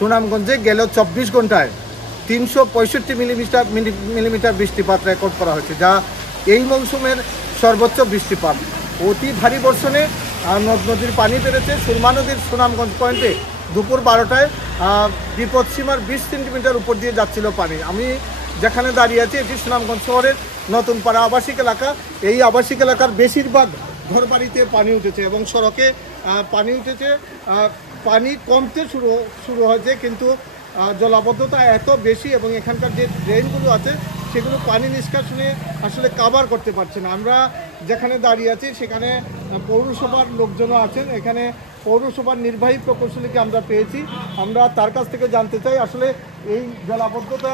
সুনামগঞ্জে গেল 24 ঘন্টায় 365 মিলিমিটার বৃষ্টিপাত রেকর্ড করা হয়েছে, যা এই মৌসুমের সর্বোচ্চ বৃষ্টিপাত। অতি ভারী বর্ষণে নদ নদীর পানি বেড়েছে। সুরমা নদীর সুনামগঞ্জ পয়েন্টে দুপুর 12টায় বিপদসীমার 20 সেন্টিমিটার উপর দিয়ে যাচ্ছিল পানি। আমি যেখানে দাঁড়িয়ে আছি এটি সুনামগঞ্জ শহরের নতুন পাড়া আবাসিক এলাকা। এই আবাসিক এলাকার বেশিরভাগ ঘরবাড়িতে পানি উঠেছে এবং সড়কে পানি উঠেছে। পানি কমতে শুরু হয়েছে, কিন্তু জলাবদ্ধতা এত বেশি এবং এখানকার যে ড্রেনগুলো আছে সেগুলো পানি নিষ্কাশনে আসলে কাভার করতে পারছে না। আমরা যেখানে দাঁড়িয়ে আছি সেখানে পৌরসভার লোকজনও আছেন। এখানে পৌরসভার নির্বাহী প্রকৌশলীকে আমরা পেয়েছি। আমরা তার কাছ থেকে জানতে চাই আসলে এই জলাবদ্ধতা,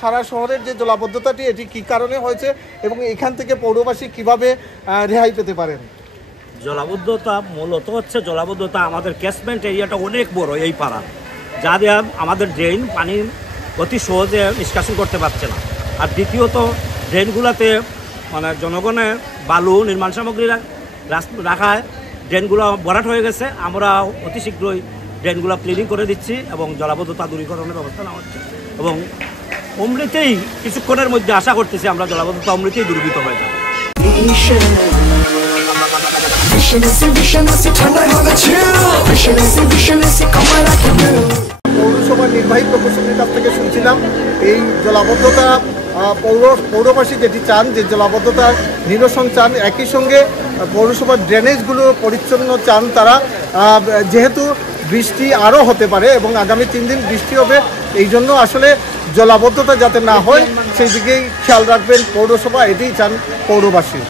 সারা শহরের যে জলাবদ্ধতাটি এটি কী কারণে হয়েছে এবং এখান থেকে পৌরবাসী কিভাবে রেহাই পেতে পারেন। জলাবদ্ধতা মূলত হচ্ছে জলাবদ্ধতা আমাদের ক্যাচমেন্ট এরিয়াটা অনেক বড় এই পাড়া, যা দিয়ে আমাদের ড্রেন পানি অতি সহজে নিষ্কাশন করতে পারছে না। আর দ্বিতীয়ত ড্রেনগুলোতে মানে জনগণের বালু নির্মাণ সামগ্রী রাখায় ড্রেনগুলো ভরাট হয়ে গেছে। আমরা অতি শীঘ্রই ড্রেনগুলো ক্লিনিং করে দিচ্ছি এবং জলাবদ্ধতা দূরীকরণের ব্যবস্থা নেওয়া হচ্ছে এবং অমৃতেই কিছুক্ষণের মধ্যে আশা করতেছি আমরা জলাবদ্ধতা অমৃতেই দূরীভূত হয়ে যাবে। পৌরসভার নির্বাহী প্রকৌশলীর কাছ থেকে শুনছিলাম এই জলাবদ্ধতা পৌরবাসী যেটি চান, যে জলাবদ্ধতার নিরসন চান, একই সঙ্গে পৌরসভার ড্রেনেজগুলো পরিচ্ছন্ন চান তারা। যেহেতু বৃষ্টি আরও হতে পারে এবং আগামী 3 দিন বৃষ্টি হবে, এই জন্য আসলে জলাবদ্ধতা যাতে না হয় সেই দিকেই খেয়াল রাখবেন পৌরসভা, এটাই চান পৌরবাসী।